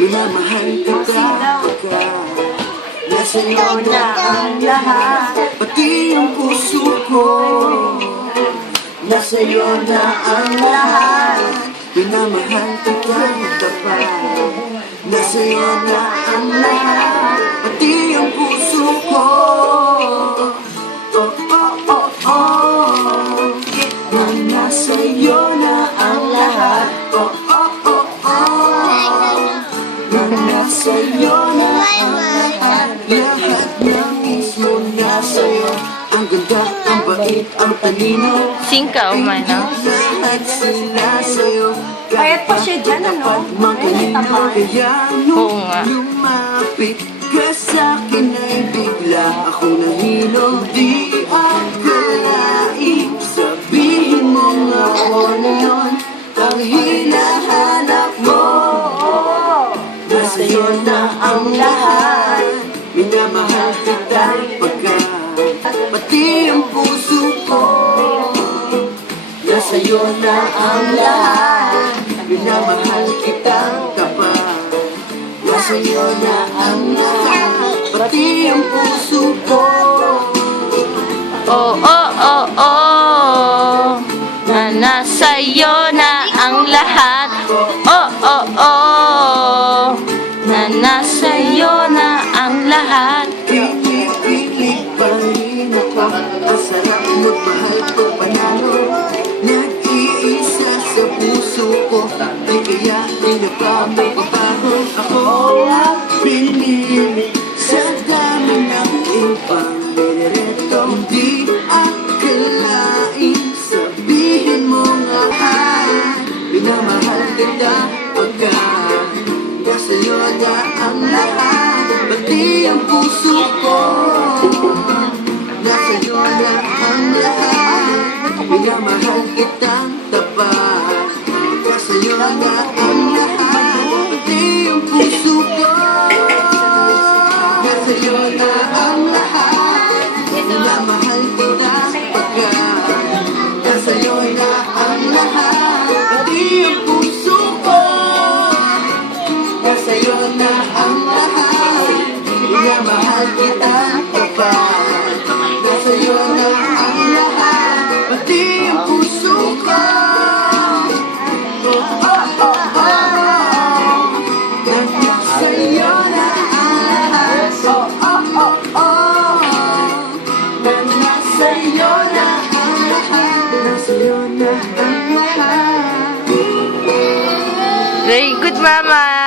Minamahal kita ka Nasa'yo na ang lahat. Pati ang puso ko. Nasa'yo na ang lahat. Minamahal kita tapat Nasa'yo na ang lahat. Pati ang puso ko. Oh, oh, oh, oh. Na nasa'yo na lahat Lahat ng mismo nasa'yo Ang ganda, ang bait, ang talino. Singka, umay na. Lahat Payat pa siya dyan, ano? Oo nga. lumapit ka sa'kin ay bigla ako nahilo. Di akalaing sabihin mo nga ako na yun Ang hinahanap mo. Nasa'yo na ang lahat Minamahal kita pagka Pati ang puso ko Nasa'yo na ang lahat. Minamahal kitang tapat Nasa'yo na ang lahat. Pati ang puso ko. Oh, oh, oh, oh. Na nasa'yo na ang lahat. Na ang lahat Pati ang puso ko Nasa'yo na ang lahat. Minamahal kitang tapat Nasa'yo na ang lahat Pati ang puso ko. Nasa'yo na ang lahat. Minamahal Very good, Mama.